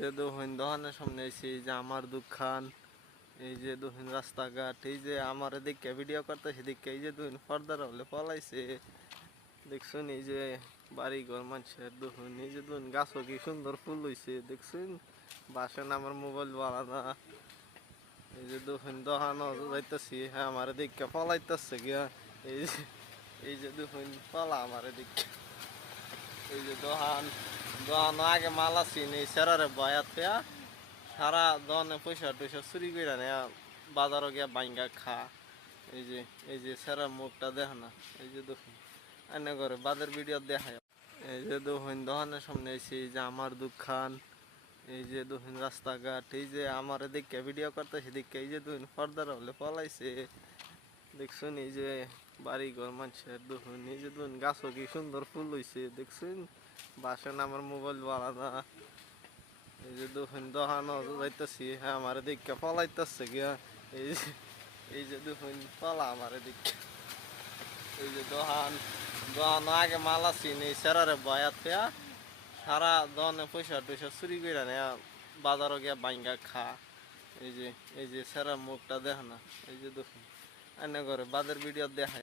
যে দোহিন দোকানের সামনে এসে এই যে আমার দোকান, এই যে দোহিন রাস্তাঘাট, এই যে আমার এদিকে ভিডিও করতে সেদিকে এই যে দোহিন পর্দার হলে পলাইছে দেখছুন। এই যে বাড়ি ঘর মানুষের দোহিন, এই যে দোহিন গাছও কি সুন্দর ফুল হয়েছে দেখছুন। বাসেন আমার মোবাইল বাড়া না। এই যে দোহিন দোকানও যাইতেছি, হ্যাঁ আমার এদিকে পলাইতেছে গিয়া। এই যে দোহিন পলা আমার এদিকে। এই যে দোকান দোকান আগে মাল আসিন এই সেরারে বয়াত সারা দনে পয়সা টয়সা চুরি করে নেয়া বাজারও গিয়া বাইঙ্গা খা। এই যে সেরা মুখটা দেখ না। এই যে দেখুন এনে করে বাজার ভিডিও দেখায়। এই যে দেখুন দোকানের সামনে এসে এই যে আমার দোকান, এই যে দেখুন রাস্তাঘাট, এই যে আমার এদিকে ভিডিও করতে সেদিকে এই যে দেখুন পর্দার হলে পলাইছে দেখছুন। এই যে বাড়ি ঘর মানুষের দেখুন, এই যে দেখুন গাছও কি সুন্দর ফুল হয়েছে দেখছুন। বাসেন আমার মোবাইল বাড়া না। এই যে দোকান দোকানও যাইতেছি, হ্যাঁ আমার এদিকে পলাইতেছে গিয়া। এই যে দোকান পলা আমার এদিকে। এই যে দোকান আগে মাল আসিন এই সেরারে বয়াত সারা দনে পয়সা টয়সা চুরি করে নেয়া বাজারও গিয়া বাইঙ্গা খা। এই যে সেরা মুখটা দেখ না। এই যে দেখুন এনে করে বাজার ভিডিও দেখায়।